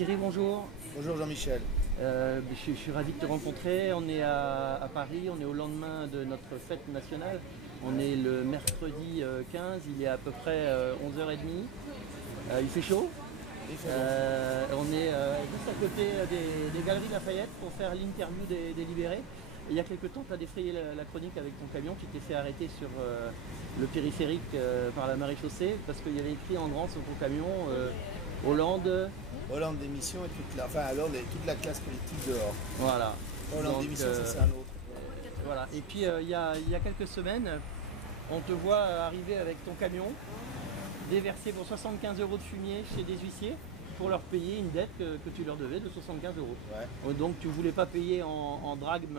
Thierry, bonjour. Bonjour Jean-Michel. Je suis ravi de te rencontrer. On est à Paris, on est au lendemain de notre fête nationale. On est le mercredi 15, il est à peu près 11h30. Il fait chaud. Il fait bon. On est juste à côté des Galeries Lafayette pour faire l'interview des Libérés. Et il y a quelques temps, tu as défrayé la chronique avec ton camion. Tu t'es fait arrêter sur le périphérique par la maréchaussée parce qu'il y avait écrit en grand sur ton camion Hollande. Hollande d'émission et toute la classe politique dehors. Voilà. Hollande d'émission, ça c'est un autre. Voilà. Et puis il y a quelques semaines, on te voit arriver avec ton camion, déverser pour 75 € de fumier chez des huissiers pour leur payer une dette que tu leur devais de 75 €. Ouais. Donc tu voulais pas payer en drachme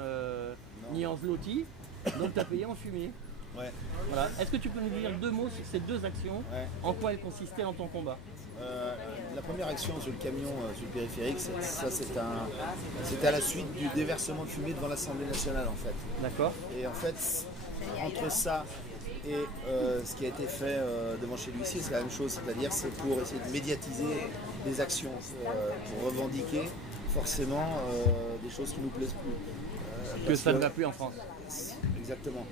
ni en zloty, donc tu as payé en fumier. Ouais. Voilà. Est-ce que tu peux nous dire deux mots sur ces deux actions, en quoi elles consistaient dans ton combat? La première action sur le camion, sur le périphérique, c'était à la suite du déversement de fumée devant l'Assemblée nationale en fait. D'accord. Et en fait, entre ça et ce qui a été fait devant chez l'huissier, c'est la même chose, c'est-à-dire c'est pour essayer de médiatiser des actions, pour revendiquer forcément des choses qui ne nous plaisent plus. Que ça ne va plus en France. Exactement.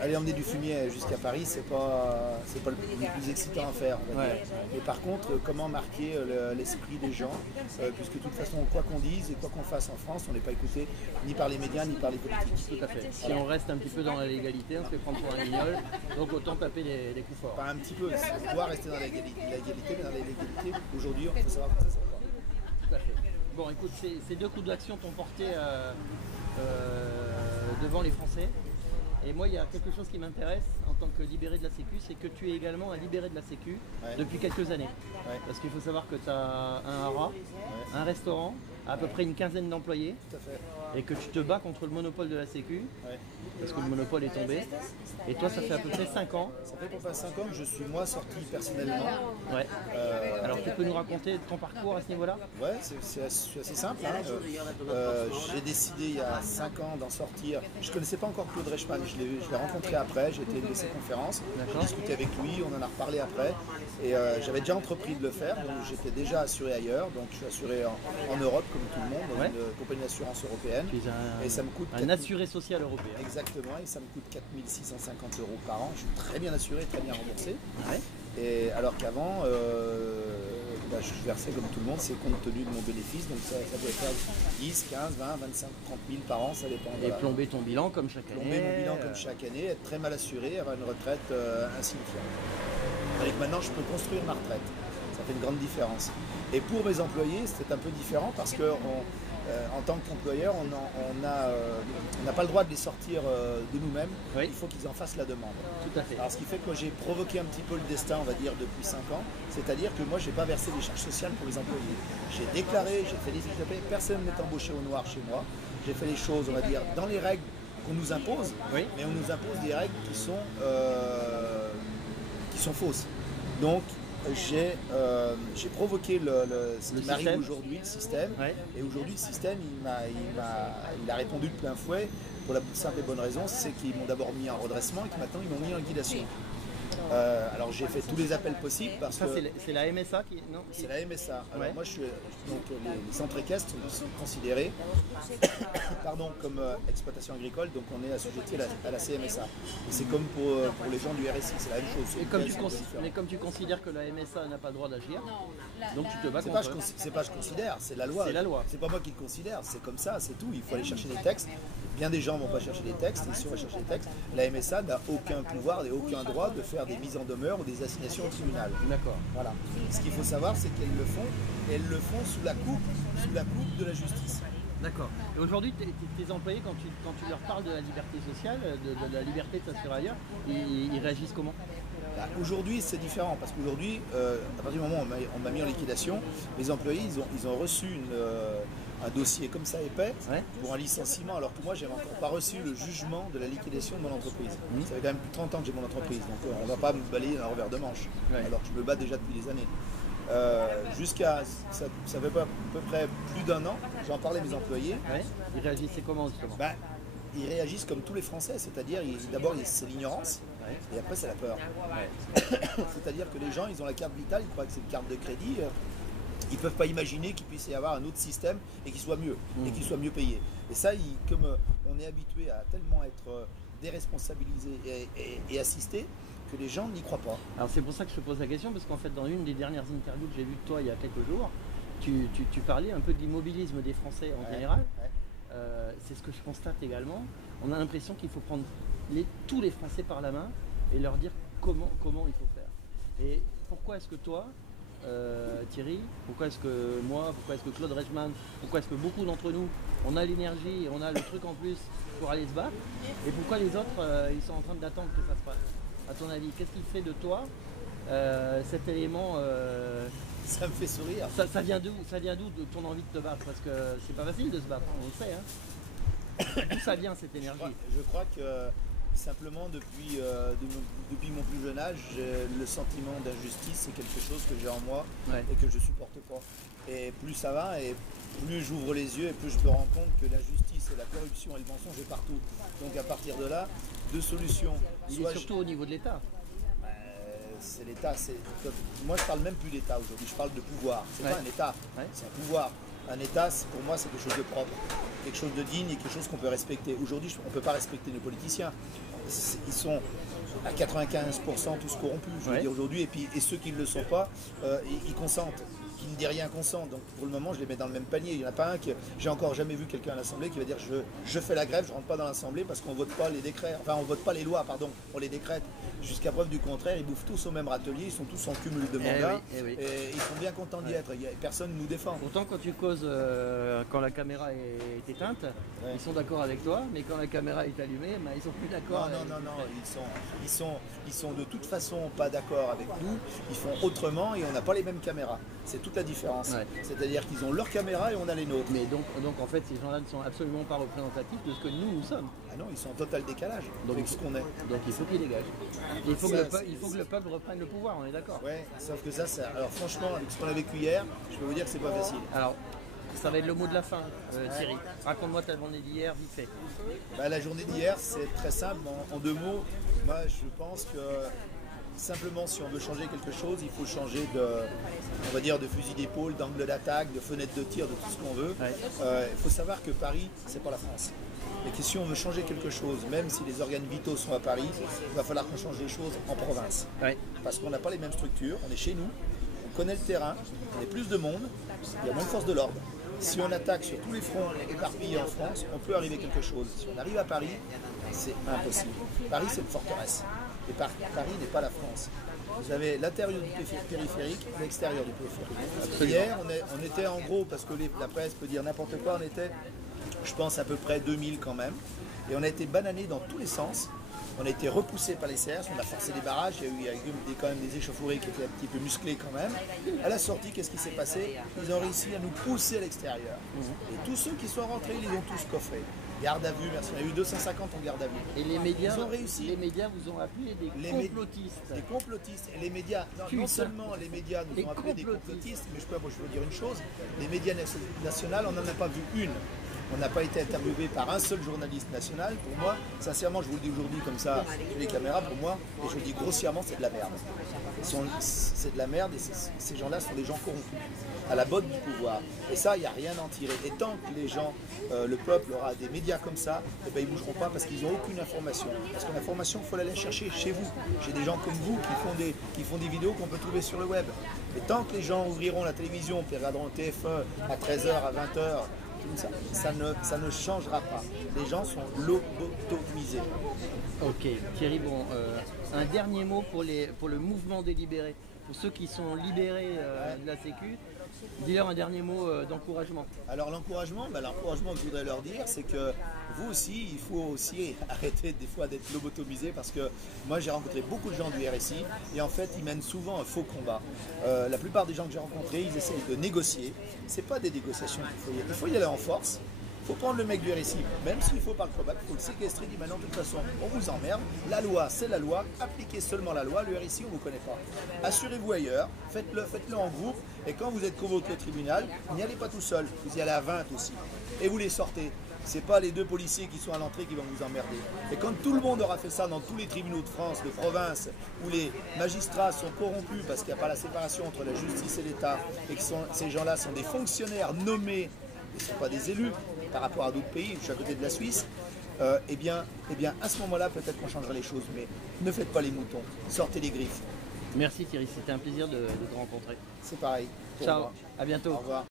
Aller emmener du fumier jusqu'à Paris, c'est pas le plus excitant à faire. On va dire. Et par contre, comment marquer l'esprit des gens, puisque de toute façon, quoi qu'on dise et quoi qu'on fasse en France, on n'est pas écouté ni par les médias ni par les politiques. Tout à fait. Si on reste un petit peu dans la légalité, on se fait prendre pour un guignol, donc autant taper les coups forts. Pas un petit peu, on doit rester dans la légalité, mais dans la légalité, aujourd'hui, on peut savoir comment ça se passe. Tout à fait. Bon, écoute, ces deux coups d'action t'ont porté devant les Français. Et moi, il y a quelque chose qui m'intéresse en tant que libéré de la Sécu, c'est que tu es également un libéré de la Sécu depuis quelques années. Ouais. Parce qu'il faut savoir que tu as un haras, un restaurant, à peu près une quinzaine d'employés, et que tu te bats contre le monopole de la Sécu, parce que le monopole est tombé. Et toi, ça fait à peu près 5 ans. Ça fait pour pas 5 ans que je suis moi sorti personnellement. Ouais. Alors tu peux nous raconter ton parcours à ce niveau-là? Ouais, c'est assez simple. Hein. J'ai décidé il y a 5 ans d'en sortir. Je ne connaissais pas encore Claude Reichmann, je l'ai rencontré après, j'ai été à ses conférences, j'ai discuté avec lui, on en a reparlé après. Et j'avais déjà entrepris de le faire, donc j'étais déjà assuré ailleurs, donc je suis assuré en Europe comme tout le monde, dans une compagnie d'assurance européenne. Et ça me coûte un assuré social européen. Exactement, et ça me coûte 4 650 € par an. Je suis très bien assuré, très bien remboursé. Et alors qu'avant, je versais comme tout le monde, c'est compte tenu de mon bénéfice, donc ça peut faire 10, 15, 20, 25, 30 000 par an, ça dépend. Et plomber ton bilan comme chaque année. Plomber mon bilan comme chaque année, être très mal assuré, avoir une retraite insignifiante. Avec maintenant, je peux construire ma retraite. Ça fait une grande différence. Et pour mes employés, c'est un peu différent parce que en tant qu'employeur, on n'a pas le droit de les sortir de nous-mêmes. Il faut qu'ils en fassent la demande. Tout à fait. Alors ce qui fait que moi j'ai provoqué un petit peu le destin, on va dire, depuis 5 ans. C'est-à-dire que moi, je n'ai pas versé des charges sociales pour les employés. J'ai déclaré, j'ai fait des fiches de paie, personne n'est embauché au noir chez moi. J'ai fait les choses, on va dire, dans les règles qu'on nous impose, mais on nous impose des règles qui sont fausses. Donc, j'ai provoqué ce qui m'arrive aujourd'hui, le système. Et aujourd'hui, le système, il a répondu de plein fouet pour la simple et bonne raison, c'est qu'ils m'ont d'abord mis en redressement et que maintenant, ils m'ont mis en liquidation. Alors j'ai fait tous les appels possibles parce que... C'est la MSA qui... Non, c'est la MSA. Alors moi, donc, les centres équestres sont considérés comme exploitation agricole, donc on est assujetti à la CMSA. Et c'est comme pour les gens du RSI, c'est la même chose. Mais comme tu considères que la MSA n'a pas le droit d'agir, donc tu te bats contre eux. C'est pas je considère, c'est la loi. C'est la loi. C'est pas moi qui le considère, c'est comme ça, c'est tout. Il faut aller chercher des textes. Bien des gens ne vont pas chercher des textes, et si on va chercher des textes, la MSA n'a aucun pouvoir et aucun droit de faire des mises en demeure ou des assignations au tribunal. D'accord. Voilà. Ce qu'il faut savoir, c'est qu'elles le font, et elles le font sous la coupe de la justice. D'accord. Et aujourd'hui, tes employés, quand tu leur parles de la liberté sociale, de la liberté de s'assurer ailleurs, ils réagissent comment? Aujourd'hui, c'est différent, parce qu'aujourd'hui, à partir du moment où on m'a mis en liquidation, mes employés, ils ont reçu un dossier comme ça épais pour un licenciement, alors que moi, je n'avais encore pas reçu le jugement de la liquidation de mon entreprise. Ça fait quand même plus de 30 ans que j'ai mon entreprise, donc on ne va pas me balayer d'un revers de manche, alors que je me bats déjà depuis des années. Ça fait à peu près plus d'un an, j'en parlais à mes employés. Ils réagissaient comment justement? Ils réagissent comme tous les Français, c'est-à-dire d'abord c'est l'ignorance et après c'est la peur. C'est-à-dire que les gens, ils ont la carte vitale, ils croient que c'est une carte de crédit. ils ne peuvent pas imaginer qu'il puisse y avoir un autre système et qu'il soit mieux, et qu'il soit mieux payé. Et ça, comme on est habitué à tellement être déresponsabilisé et assisté, que les gens n'y croient pas. Alors c'est pour ça que je te pose la question, parce qu'en fait dans une des dernières interviews que j'ai vues de toi il y a quelques jours, tu parlais un peu de l'immobilisme des Français en général. C'est ce que je constate également. On a l'impression qu'il faut prendre tous les Français par la main et leur dire comment il faut faire. Et pourquoi est-ce que toi, Thierry, pourquoi est-ce que moi, pourquoi est-ce que Claude Reichmann, pourquoi est-ce que beaucoup d'entre nous, on a l'énergie et on a le truc en plus pour aller se battre, et pourquoi les autres, ils sont en train d'attendre que ça se passe? À ton avis, qu'est-ce qui fait de toi cet élément Ça me fait sourire. Ça vient d'où de ton envie de te battre? Parce que c'est pas facile de se battre, on le sait. Hein. D'où ça vient cette énergie? Je crois que simplement depuis mon plus jeune âge, le sentiment d'injustice, c'est quelque chose que j'ai en moi et que je supporte pas. Et plus ça va, et plus j'ouvre les yeux, et plus je me rends compte que l'injustice et la corruption et le mensonge est partout. Donc à partir de là, deux solutions. Surtout au niveau de l'État. C'est l'État. Moi je parle même plus d'État aujourd'hui, je parle de pouvoir. C'est pas un État, c'est un pouvoir. Un État, pour moi, c'est quelque chose de propre, quelque chose de digne et quelque chose qu'on peut respecter. Aujourd'hui, on ne peut pas respecter nos politiciens. Ils sont à 95% tous corrompus, je veux dire aujourd'hui, et ceux qui ne le sont pas, ils consentent. Qui ne dit rien consent. Donc pour le moment, je les mets dans le même panier. Il n'y en a pas un qui... J'ai encore jamais vu quelqu'un à l'Assemblée qui va dire je fais la grève, je ne rentre pas dans l'Assemblée parce qu'on ne vote pas les décrets. Enfin, on ne vote pas les lois, pardon, on les décrète. Jusqu'à preuve du contraire, ils bouffent tous au même râtelier, ils sont tous en cumul de mandats et ils sont bien contents d'y être. Personne ne nous défend. Pourtant, quand tu causes, quand la caméra est éteinte, ils sont d'accord avec toi, mais quand la caméra est allumée, ben, ils sont plus d'accord. Non, ils sont de toute façon pas d'accord avec nous. Ils font autrement et on n'a pas les mêmes caméras. C'est toute la différence. C'est-à-dire qu'ils ont leur caméra et on a les nôtres. Mais donc en fait, ces gens-là ne sont absolument pas représentatifs de ce que nous sommes. Ah non, ils sont en total décalage avec ce qu'on est. Donc il faut qu'ils dégagent. Il faut que le peuple reprenne le pouvoir, on est d'accord. Ouais, sauf que ça, alors franchement, avec ce qu'on a vécu hier, je peux vous dire que c'est pas facile. Alors, ça va être le mot de la fin, Thierry. Raconte-moi ta journée d'hier, vite fait. La journée d'hier, c'est très simple. En deux mots, moi je pense que simplement, si on veut changer quelque chose, il faut changer on va dire, de fusil d'épaule, d'angle d'attaque, de fenêtre de tir, de tout ce qu'on veut. Il faut savoir que Paris, c'est pas la France. Et que si on veut changer quelque chose, même si les organes vitaux sont à Paris, il va falloir qu'on change les choses en province. Parce qu'on n'a pas les mêmes structures, on est chez nous, on connaît le terrain, on est plus de monde, il y a moins de force de l'ordre. Si on attaque sur tous les fronts éparpillés en France, on peut arriver à quelque chose. Si on arrive à Paris, c'est impossible. Paris, c'est une forteresse. Et Paris n'est pas la France. Vous avez l'intérieur du périphérique et l'extérieur du périphérique. Hier, on était en gros, parce que la presse peut dire n'importe quoi, on était, je pense, à peu près 2000 quand même. Et on a été bananés dans tous les sens. On a été repoussé par les CRS, on a forcé des barrages, il y a eu quand même des échauffourées qui étaient un petit peu musclées quand même. À la sortie, qu'est-ce qui s'est passé? Ils ont réussi à nous pousser à l'extérieur. Et tous ceux qui sont rentrés, ils les ont tous coffrés. Garde à vue, merci. Il y a eu 250 en garde à vue. Et les médias, ils ont réussi. Les médias vous ont appelé des complotistes. Des complotistes. Et les médias, non seulement les médias nous ont appelé des complotistes, mais je veux dire une chose, les médias nationaux, on n'en a pas vu une. On n'a pas été interviewé par un seul journaliste national. Pour moi, sincèrement, je vous le dis aujourd'hui comme ça, sur les caméras, pour moi, et je le dis grossièrement, c'est de la merde. C'est de la merde et ces gens-là sont des gens corrompus, à la botte du pouvoir. Et ça, il n'y a rien à en tirer. Et tant que les gens, le peuple aura des médias comme ça, eh ben, ils ne bougeront pas parce qu'ils n'ont aucune information. Parce que l'information, il faut l'aller chercher chez vous. J'ai des gens comme vous qui font des vidéos qu'on peut trouver sur le web. Et tant que les gens ouvriront la télévision, puis regarderont TF1 à 13h, à 20h, ça ne changera pas. Les gens sont lobotomisés. Ok, Thierry, bon, un dernier mot pour le mouvement des libérés, pour ceux qui sont libérés de la Sécu. Dis-leur un dernier mot d'encouragement. Alors l'encouragement que je voudrais leur dire, c'est que vous aussi, il faut aussi arrêter des fois d'être lobotomisé, parce que moi j'ai rencontré beaucoup de gens du RSI et en fait ils mènent souvent un faux combat. La plupart des gens que j'ai rencontrés, ils essayent de négocier. C'est pas des négociations qu'il faut y aller en force. Il faut prendre le mec du RSI, même s'il faut pas le combattre, il faut le séquestrer, il dit maintenant de toute façon on vous emmerde, la loi c'est la loi, appliquez seulement la loi, le RSI on ne vous connaît pas. Assurez-vous ailleurs, faites-le en groupe, et quand vous êtes convoqué au tribunal, n'y allez pas tout seul, vous y allez à 20 aussi, et vous les sortez. c'est pas les 2 policiers qui sont à l'entrée qui vont vous emmerder. Et quand tout le monde aura fait ça dans tous les tribunaux de France, de province, où les magistrats sont corrompus parce qu'il n'y a pas la séparation entre la justice et l'État, et que ces gens-là sont des fonctionnaires nommés, et ne sont pas des élus, par rapport à d'autres pays, je suis à côté de la Suisse, eh bien, à ce moment-là, peut-être qu'on changera les choses, mais ne faites pas les moutons, sortez les griffes. Merci Thierry, c'était un plaisir de te rencontrer. C'est pareil. Ciao, à bientôt. Au revoir.